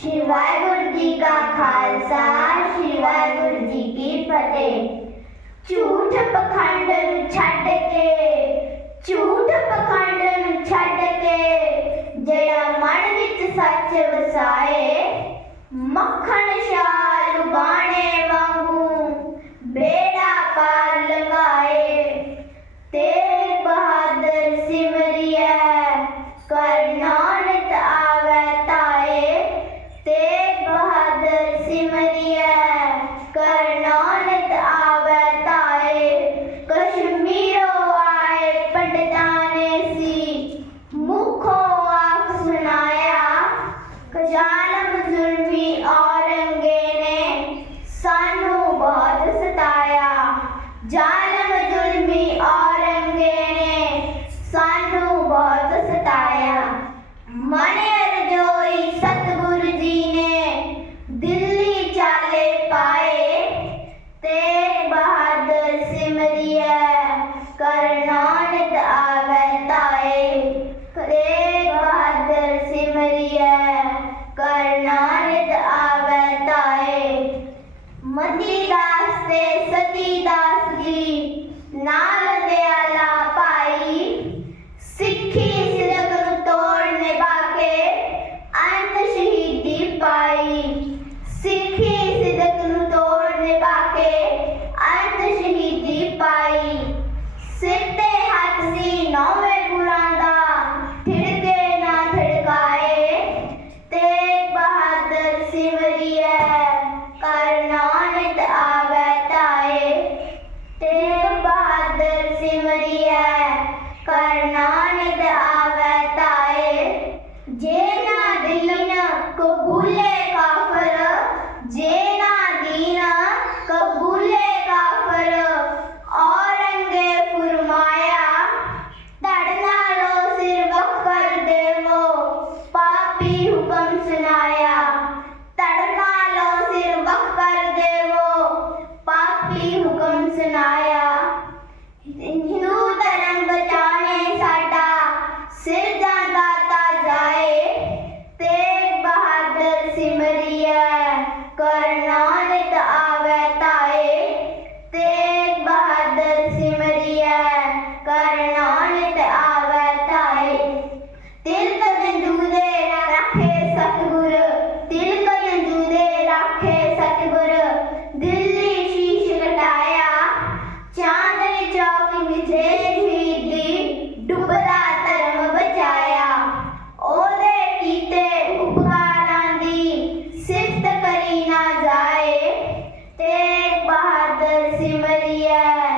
ਸ੍ਰੀ ਵਾਹਿਗੁਰੂ ਜੀ ਕਾ ਖਾਲਸਾ, ਸ੍ਰੀ ਵਾਹਿਗੁਰੂ ਜੀ ਕੀ ਫਤਿਹ। ਝੂਠ ਪਖੰਡ ਨੂੰ ਛੱਡ ਕੇ, ਝੂਠ ਪਖੰਡ ਨੂੰ ਛੱਡ ਕੇ ਜਿਹੜਾ ਮਨ ਵਿੱਚ ਸੱਚ ਵਸਾਏ, ਮੱਖਣ ਸ਼ਾਹ ਲੁਬਾਣੇ ജാലമൃദുൾ Satidas, Satidas. ਕਬੂਲੇ ਕਾਫਰ ਜੇਨਾ ਦੀਨਾ, ਕਬੂਲੇ ਕਾਫਰ। ਔਰੰਗੇ ਫਰਮਾਇਆ, ਧੜ ਨਾਲੋ ਸਿਰ ਵਖ ਕਰ ਦੇਵੋ। ਪਾਪੀ ਹੁਕਮ Yeah.